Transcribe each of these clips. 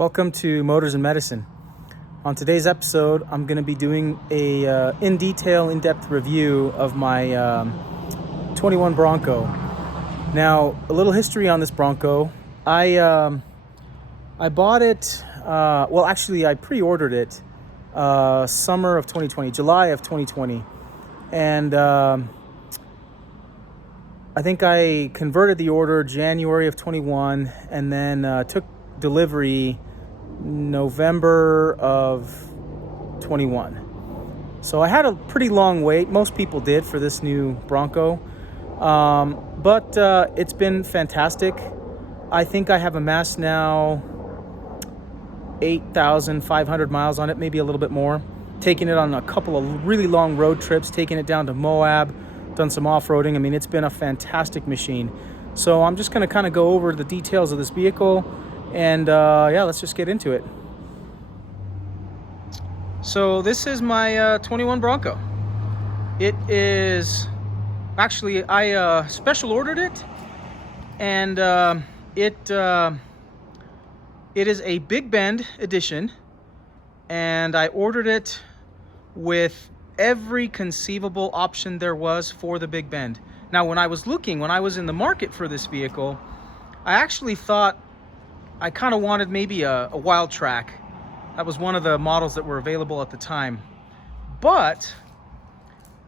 Welcome to Motors and Medicine. On today's episode, I'm going to be doing a in-depth review of my 21 Bronco. Now, a little history on this Bronco. I bought it, I pre-ordered it summer of 2020, July of 2020. And I think I converted the order January of 21 and then took delivery November of 21. So I had a pretty long wait. Most people did for this new Bronco. But it's been fantastic. I think I have amassed now 8,500 miles on it, maybe a little bit more. Taking it on a couple of really long road trips, taking it down to Moab, done some off-roading. I mean, it's been a fantastic machine. So I'm just going to kind of go over the details of this vehicle. And let's just get into it. So this is my 21 Bronco. It is actually, I special ordered it, and it is a Big Bend edition, and I ordered it with every conceivable option there was for the Big Bend. Now, when I was in the market for this vehicle, I actually thought I kind of wanted maybe a wild track. That was one of the models that were available at the time. But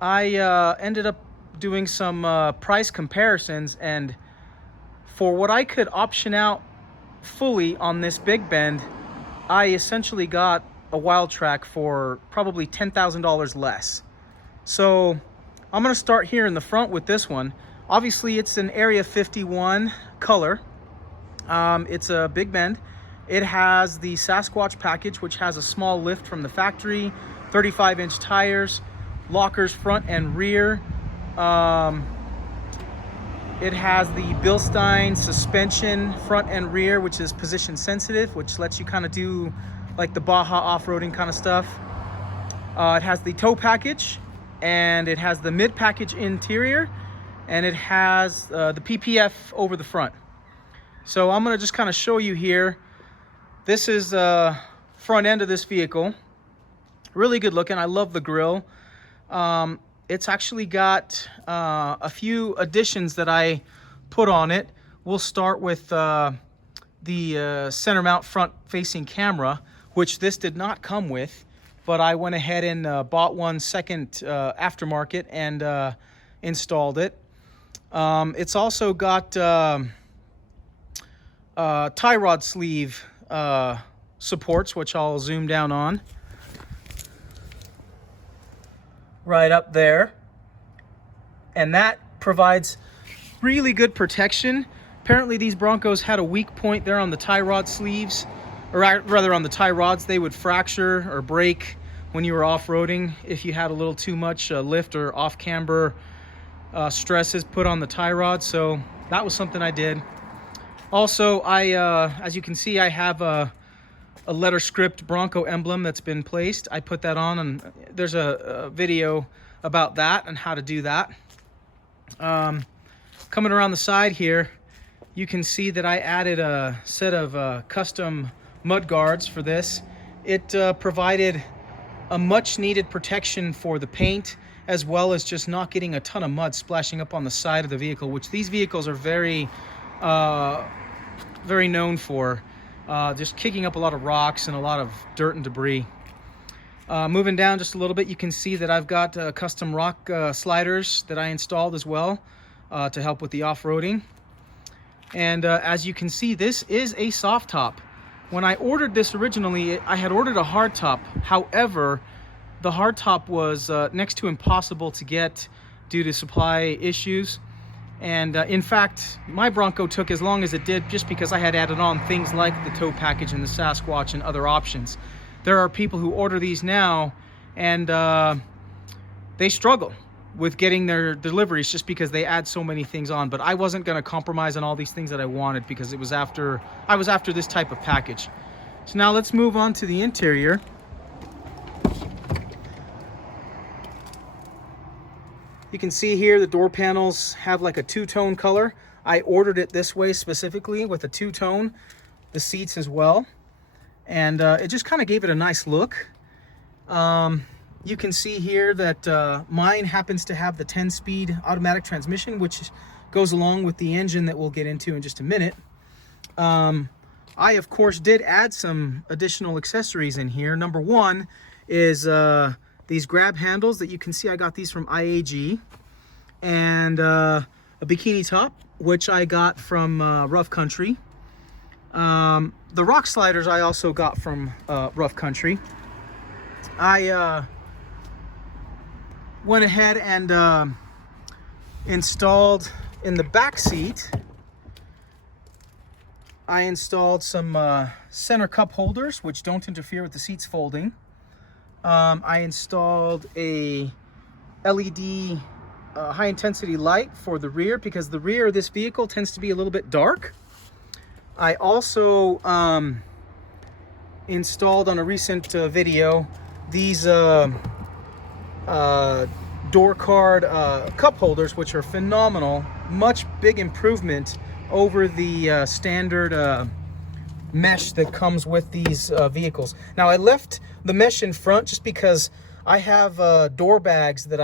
I ended up doing some price comparisons, and for what I could option out fully on this Big Bend, I essentially got a wild track for probably $10,000 less. So I'm going to start here in the front with this one. Obviously, it's an Area 51 color. It's a Big Bend. It has the Sasquatch package, which has a small lift from the factory, 35-inch tires, lockers front and rear. It has the Bilstein suspension front and rear, which is position sensitive, which lets you kind of do like the Baja off-roading kind of stuff. It has the tow package, and it has the mid package interior, and it has the PPF over the front. So I'm going to just kind of show you here. This is the front end of this vehicle. Really good looking. I love the grille. It's actually got a few additions that I put on it. We'll start with the center mount front facing camera, which this did not come with, but I went ahead and bought one second aftermarket and installed it. It's also got tie rod sleeve supports, which I'll zoom down on. Right up there. And that provides really good protection. Apparently these Broncos had a weak point there on the tie rod sleeves, or rather on the tie rods. They would fracture or break when you were off-roading if you had a little too much lift or off-camber stresses put on the tie rod. So that was something I did. Also, as you can see, I have a letter script Bronco emblem that's been placed. I put that on, and there's a video about that and how to do that. Coming around the side here, you can see that I added a set of custom mud guards for this. It provided a much needed protection for the paint, as well as just not getting a ton of mud splashing up on the side of the vehicle, which these vehicles are very known for, just kicking up a lot of rocks and a lot of dirt and debris. Moving down just a little bit, you can see that I've got custom rock sliders that I installed as well to help with the off-roading. And as you can see, this is a soft top. When I ordered this originally, I had ordered a hard top. However, the hard top was next to impossible to get due to supply issues. And in fact, my Bronco took as long as it did just because I had added on things like the tow package and the Sasquatch and other options. There are people who order these now, and they struggle with getting their deliveries just because they add so many things on. But I wasn't going to compromise on all these things that I wanted, because I was after this type of package. So now let's move on to the interior. You can see here the door panels have like a two-tone color. I ordered it this way specifically with a two-tone. The seats as well. and it just kind of gave it a nice look. You can see here that mine happens to have the 10-speed automatic transmission, which goes along with the engine that we'll get into in just a minute. I, of course, did add some additional accessories in here. Number one is these grab handles that you can see. I got these from IAG, and a bikini top, which I got from Rough Country. The rock sliders I also got from Rough Country. I went ahead and installed in the back seat, I installed some center cup holders which don't interfere with the seats folding. I installed a LED high intensity light for the rear, because the rear of this vehicle tends to be a little bit dark. I also installed on a recent video these door card cup holders, which are phenomenal. Much big improvement over the standard mesh that comes with these vehicles. Now, I left the mesh in front just because I have door bags that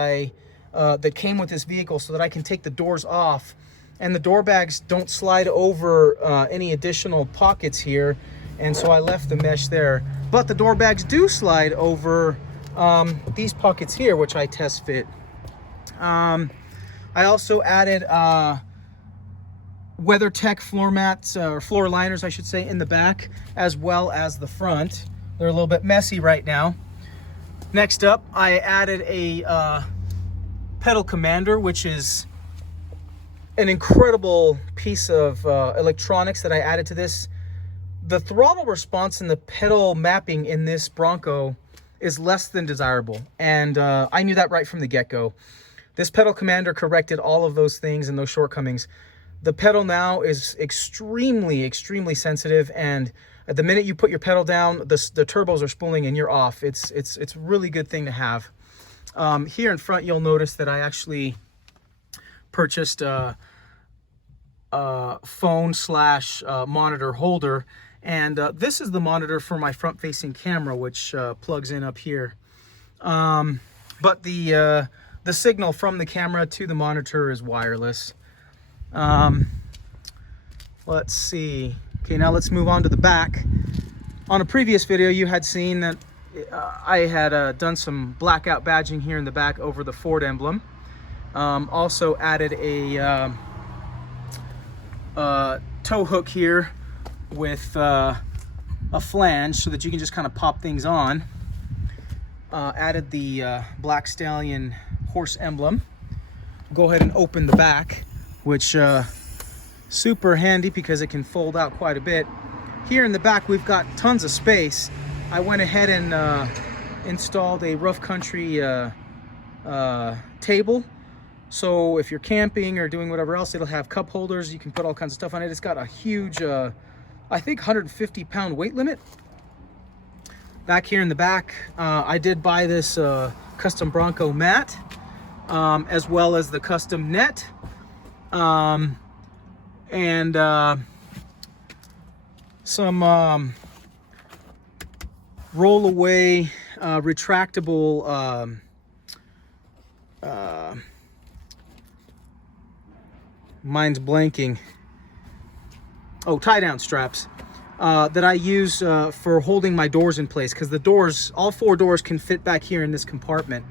that came with this vehicle, so that I can take the doors off, and the door bags don't slide over any additional pockets here, and so I left the mesh there. But the door bags do slide over these pockets here, which I test fit. I also added WeatherTech floor mats, or floor liners I should say, in the back as well as the front. They're a little bit messy right now. Next up, I added a pedal commander, which is an incredible piece of electronics that I added to this. The throttle response and the pedal mapping in this Bronco is less than desirable, and I knew that right from the get-go. This pedal commander corrected all of those things and those shortcomings. The pedal now is extremely sensitive, and at the minute you put your pedal down, the turbos are spooling and you're off. It's a really good thing to have. Here in front, you'll notice that I actually purchased a phone slash monitor holder, and this is the monitor for my front-facing camera, which plugs in up here. But the signal from the camera to the monitor is wireless. Let's see. Okay, now let's move on to the back. On a previous video, you had seen that I had done some blackout badging here in the back over the Ford emblem. Also added a tow hook here with a flange so that you can just kind of pop things on. Added the Black Stallion horse emblem. Go ahead and open the back, which super handy because it can fold out quite a bit. Here in the back, we've got tons of space. I went ahead and installed a Rough Country table. So if you're camping or doing whatever else, it'll have cup holders. You can put all kinds of stuff on it. It's got a huge, I think 150-pound weight limit. Back here in the back, I did buy this custom Bronco mat, as well as the custom net. And some roll-away retractable mine's blanking. Oh, tie-down straps that I use for holding my doors in place, because the doors, all 4 doors, can fit back here in this compartment.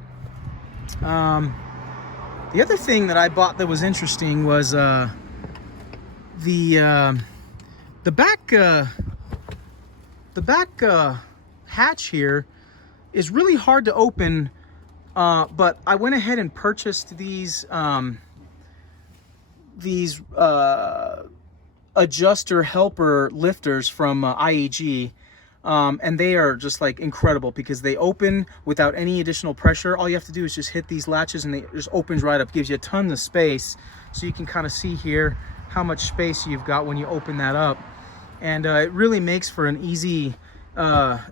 The other thing that I bought that was interesting was the back hatch here is really hard to open, but I went ahead and purchased these adjuster helper lifters from IAG, and they are just like incredible because they open without any additional pressure. All you have to do is just hit these latches and it just opens right up. Gives you a ton of space, so you can kind of see here how much space you've got when you open that up, and it really makes for an easy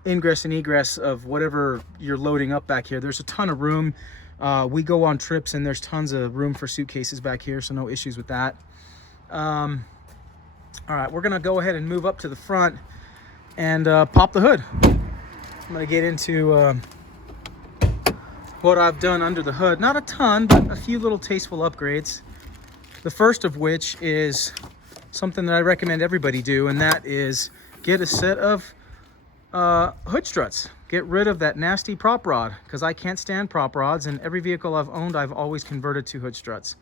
ingress and egress of whatever you're loading up back here. There's a ton of room. We go on trips and there's tons of room for suitcases back here, so no issues with that. All right, we're gonna go ahead and move up to the front. and pop the hood. I'm gonna get into what I've done under the hood. Not a ton, but a few little tasteful upgrades. The first of which is something that I recommend everybody do, and that is get a set of hood struts. Get rid of that nasty prop rod, because I can't stand prop rods, and every vehicle I've owned I've always converted to hood struts.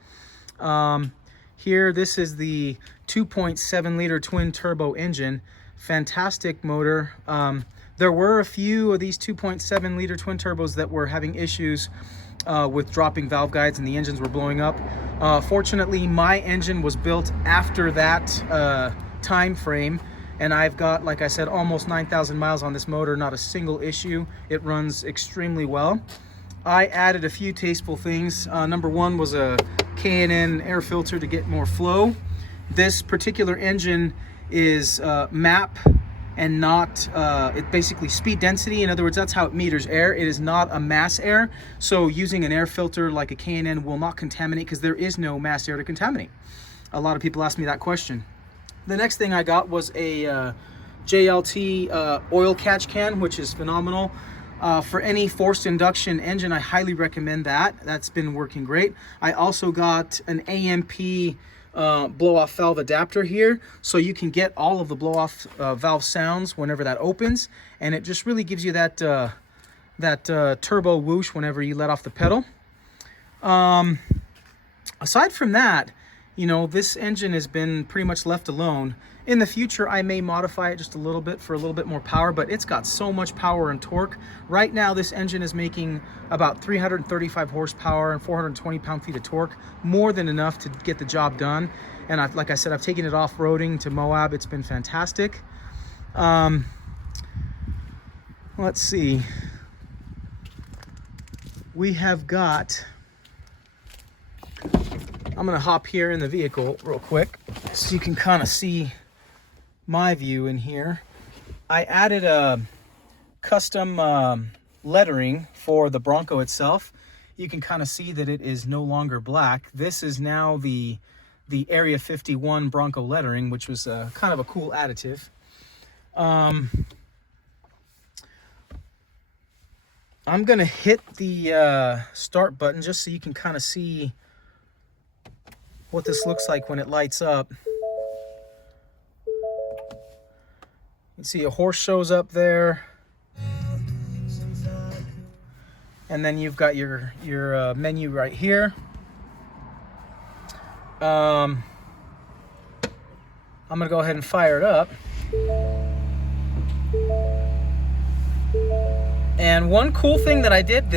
Here, this is the 2.7 liter twin turbo engine. Fantastic motor. There were a few of these 2.7 liter twin turbos that were having issues with dropping valve guides and the engines were blowing up. Fortunately, my engine was built after that time frame, and I've got, like I said, almost 9,000 miles on this motor. Not a single issue. It runs extremely well. I added a few tasteful things. Number one was a K&N air filter to get more flow. This particular engine is MAP and not, it basically speed density. In other words, that's how it meters air. It is not a mass air. So using an air filter like a K&N will not contaminate, because there is no mass air to contaminate. A lot of people ask me that question. The next thing I got was a JLT oil catch can, which is phenomenal. For any forced induction engine, I highly recommend that. That's been working great. I also got an AMP blow-off valve adapter here, so you can get all of the blow-off valve sounds whenever that opens, and it just really gives you that turbo whoosh whenever you let off the pedal. Aside from that, you know, this engine has been pretty much left alone. In the future, I may modify it just a little bit for a little bit more power, but it's got so much power and torque. Right now, this engine is making about 335 horsepower and 420 pound-feet of torque, more than enough to get the job done. And like I said, I've taken it off-roading to Moab. It's been fantastic. Let's see. We have got... I'm gonna hop here in the vehicle real quick so you can kind of see my view in here. I added a custom lettering for the Bronco itself. You can kind of see that it is no longer black. This is now the Area 51 Bronco lettering, which was kind of a cool additive. I'm gonna hit the start button just so you can kind of see what this looks like when it lights up. You can see a horse shows up there, and then you've got your menu right here. I'm gonna go ahead and fire it up. And one cool thing that I did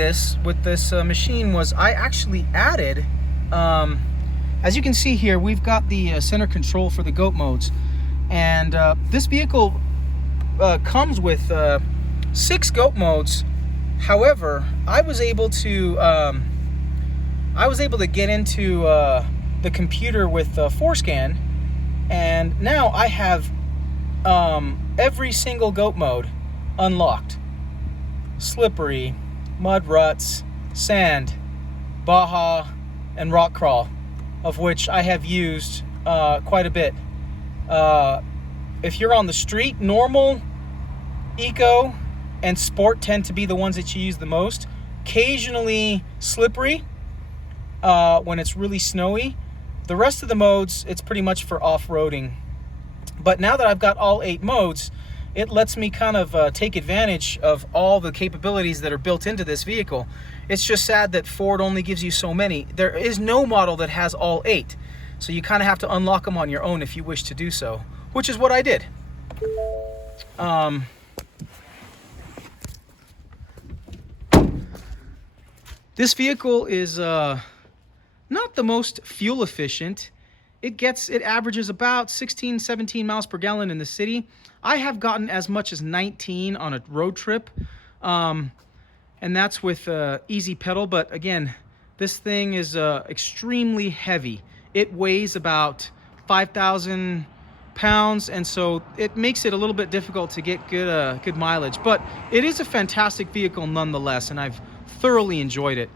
with this machine was I actually added, as you can see here, we've got the center control for the goat modes, and this vehicle comes with 6 goat modes. However, I was able to get into the computer with ForeScan, and now I have every single goat mode unlocked: slippery, mud ruts, sand, Baja, and rock crawl, of which I have used quite a bit. If you're on the street, normal, eco, and sport tend to be the ones that you use the most. Occasionally slippery when it's really snowy. The rest of the modes, it's pretty much for off-roading. But now that I've got all 8 modes, it lets me kind of take advantage of all the capabilities that are built into this vehicle. It's just sad that Ford only gives you so many. There is no model that has all 8. So you kind of have to unlock them on your own if you wish to do so, which is what I did. This vehicle is not the most fuel efficient. It averages about 16, 17 miles per gallon in the city. I have gotten as much as 19 on a road trip, and that's with easy pedal. But again, this thing is extremely heavy. It weighs about 5,000 pounds, and so it makes it a little bit difficult to get good mileage. But it is a fantastic vehicle nonetheless, and I've thoroughly enjoyed it.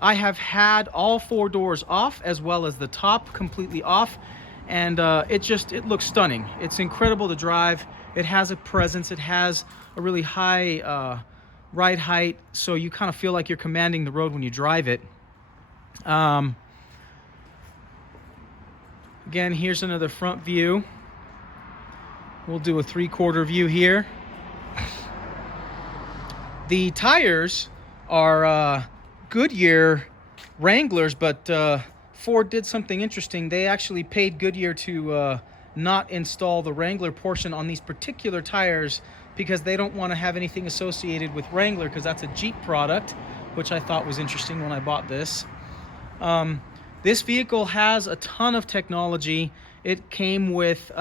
I have had all 4 doors off, as well as the top completely off, and it looks stunning. It's incredible to drive. It has a presence. It has a really high ride height, so you kind of feel like you're commanding the road when you drive it. Again, here's another front view. We'll do a 3/4 view here. The tires are Goodyear Wranglers, but Ford did something interesting. They actually paid Goodyear to not install the Wrangler portion on these particular tires because they don't want to have anything associated with Wrangler, because that's a Jeep product, which I thought was interesting when I bought this. This vehicle has a ton of technology. It came with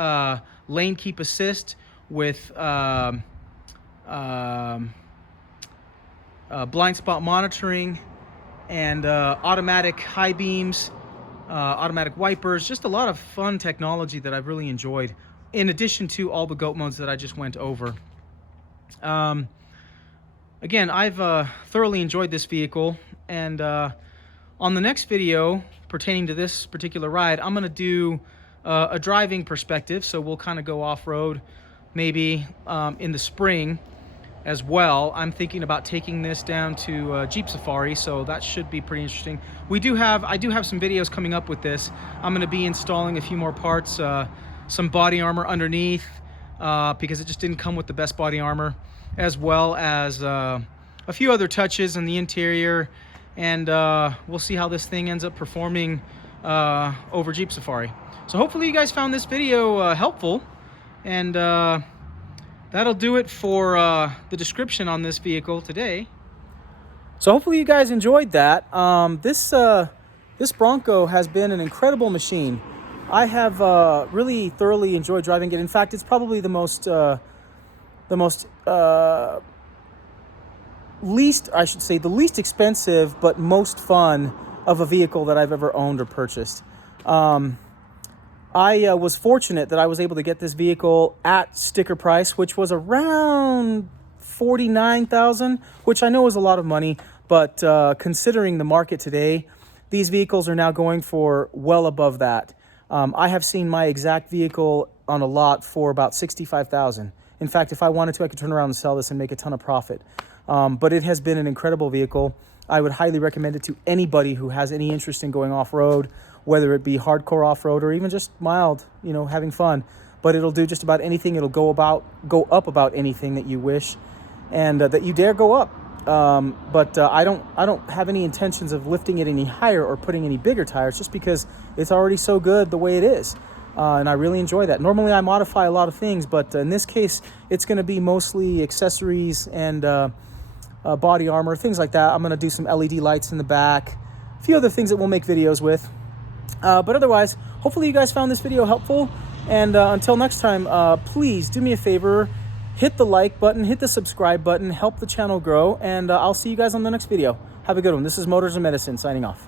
lane keep assist, with blind spot monitoring, and automatic high beams, automatic wipers. Just a lot of fun technology that I've really enjoyed, in addition to all the GOAT modes that I just went over. Again, I've thoroughly enjoyed this vehicle, and on the next video pertaining to this particular ride, I'm going to do a driving perspective, so we'll kind of go off-road maybe in the spring as well. I'm thinking about taking this down to Jeep Safari, so that should be pretty interesting. I do have some videos coming up with this. I'm going to be installing a few more parts, some body armor underneath, because it just didn't come with the best body armor, as well as a few other touches in the interior, and we'll see how this thing ends up performing over Jeep Safari. So hopefully you guys found this video helpful, and that'll do it for the description on this vehicle today. So hopefully you guys enjoyed that. This Bronco has been an incredible machine. I have really thoroughly enjoyed driving it. In fact, it's probably the least expensive but most fun of a vehicle that I've ever owned or purchased. I was fortunate that I was able to get this vehicle at sticker price, which was around $49,000, which I know is a lot of money, but considering the market today, these vehicles are now going for well above that. I have seen my exact vehicle on a lot for about $65,000. In fact, if I wanted to, I could turn around and sell this and make a ton of profit. But it has been an incredible vehicle. I would highly recommend it to anybody who has any interest in going off-road, whether it be hardcore off-road or even just mild, having fun. But it'll do just about anything. It'll go up about anything that you wish, and that you dare go up. But I don't have any intentions of lifting it any higher or putting any bigger tires, just because it's already so good the way it is. And I really enjoy that. Normally I modify a lot of things, but in this case, it's going to be mostly accessories and body armor, things like that. I'm going to do some LED lights in the back, a few other things that we'll make videos with. But otherwise, hopefully you guys found this video helpful. And until next time, please do me a favor, hit the like button, hit the subscribe button, help the channel grow, and I'll see you guys on the next video. Have a good one. This is Motors and Medicine signing off.